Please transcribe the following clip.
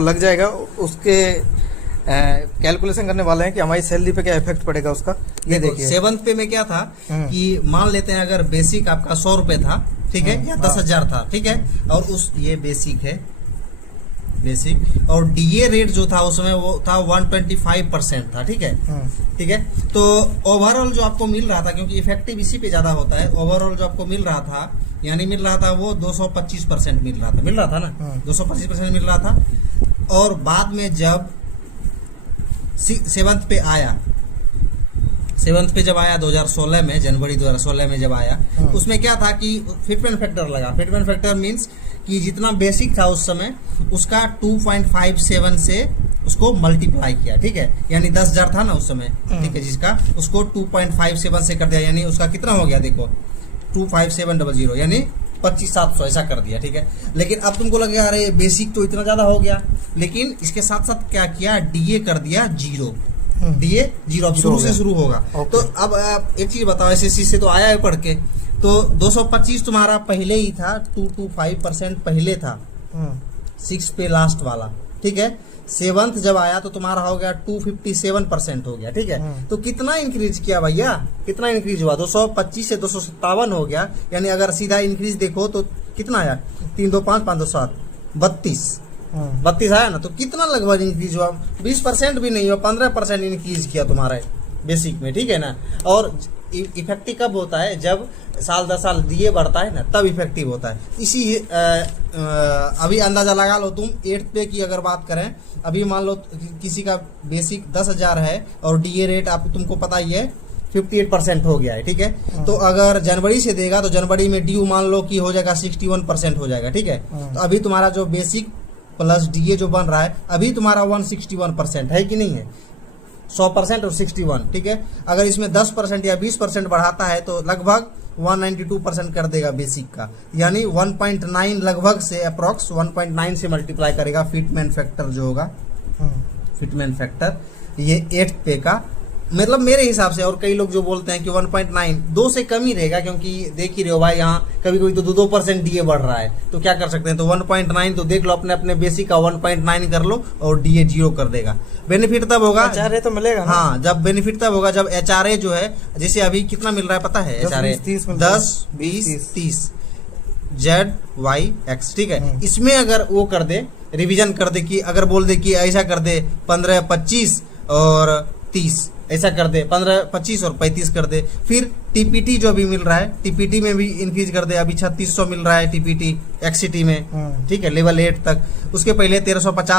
तो लग जाएगा। उसके कैलकुलेशन करने वाले हैं कि हमारी सैलरी पे क्या इफेक्ट पड़ेगा उसका। ये देखिए 7th पे में क्या था कि मान लेते हैं अगर बेसिक आपका 100 रुपए था, ठीक है, या 10,000 था, ठीक है, और उस ये बेसिक है, बेसिक, और डीए रेट जो था उसमें वो था 125% था, ठीक है, ठीक है। तो ओवरऑल जो आपको मिल रहा था, क्योंकि इफेक्टिव इसी पे ज्यादा होता है, ओवरऑल जो आपको मिल रहा था, यानी मिल रहा था वो 225% मिल रहा था ना, 225% मिल रहा था। और बाद में जब 7th पे आया, 7th पे जब आया 2016 में, जनवरी 2016 में जब आया, उसमें क्या था कि फिटमेंट फैक्टर लगा। फिटमेंट फैक्टर मींस कि जितना बेसिक था उस समय उसका 2.57 से उसको मल्टीप्लाई किया, ठीक है, यानी 10,000 था ना उस समय, ठीक है, जिसका उसको 2.57 से कर दिया, यानी उसका कितना हो गया देखो 25700, यानी 25,700 ऐसा कर दिया, ठीक है। लेकिन अब तुमको लगेगा अरे बेसिक तो इतना ज्यादा हो गया, लेकिन इसके साथ साथ क्या किया, डीए कर दिया 0, डीए 0 अब शुरू से शुरू होगा। तो अब एक चीज बताओ, एसएससी से तो आया है पढ़ के, तो 225 तुम्हारा पहले ही था, 225% पहले था, 6 पे लास्ट वाला, ठीक है। 7th जब आया तो तुम्हारा हो गया 257% हो गया, ठीक है। तो कितना इंक्रीज किया भैया, कितना इंक्रीज हुआ, 225 से 257 हो गया, यानी अगर सीधा इंक्रीज देखो तो कितना आया, 3 2 5 5 2 7 32 आया ना। तो कितना लगभग इंक्रीज हुआ, 20% भी नहीं हुआ, 15% इंक्रीज किया तुम्हारा बेसिक में, ठीक है ना। और इफेक्टिव कब होता है, जब साल 10 साल दिए बढ़ता है ना, तब इफेक्टिव होता है। इसी अभी अंदाजा लगा लो तुम, 8th पे की अगर बात करें, अभी मान लो किसी का बेसिक 10,000 है और डीए रेट आप तुमको पता ही है 58% हो गया है, ठीक है। तो अगर जनवरी से देगा तो जनवरी में ड्यू मान लो कि हो जाएगा 61% हो जाएगा, ठीक है। तो अभी तुम्हारा जो बेसिक प्लस डीए जो बन रहा है, अभी तुम्हारा 161% है कि नहीं है, 100% और 61, ठीक है। अगर इसमें 10% या 20% बढ़ाता है तो लगभग 192% कर देगा बेसिक का, यानी 1.9 लगभग से अप्रोक्स 1.9 से मल्टीप्लाई करेगा फिटमेंट फैक्टर जो होगा, फिटमेंट फैक्टर ये 8th पे का, मतलब मेरे हिसाब से। और कई लोग जो बोलते हैं कि 1.9 2 से कम ही रहेगा, क्योंकि देख ही रहे हो भाई यहाँ कभी कभी तो 2% डीए बढ़ रहा है, तो क्या कर सकते हैं, तो 1.9 तो देख लो, अपने बेसिक का 1.9 कर लो और डीए 0 कर देगा। बेनिफिट तब होगा, एचआरए तो मिलेगा ना? हाँ, जब बेनिफिट तब होगा जब एचआरए जो है, जैसे अभी कितना मिल रहा है पता है, एचआरए 10 20 30 ZYX, ठीक है। इसमें अगर वो कर दे, रिवीजन कर दे, कि अगर बोल दे कि ऐसा कर दे 15 25 और 30 ऐसा कर दे, 15 25 और 35 कर दे। फिर टीपीटी जो अभी मिल रहा है, टीपीटी में भी इंक्रीज कर दे, अभी 3600 मिल रहा है टीपीटी एक्सीटी में, ठीक है, लेवल 8 तक। उसके पहले 1350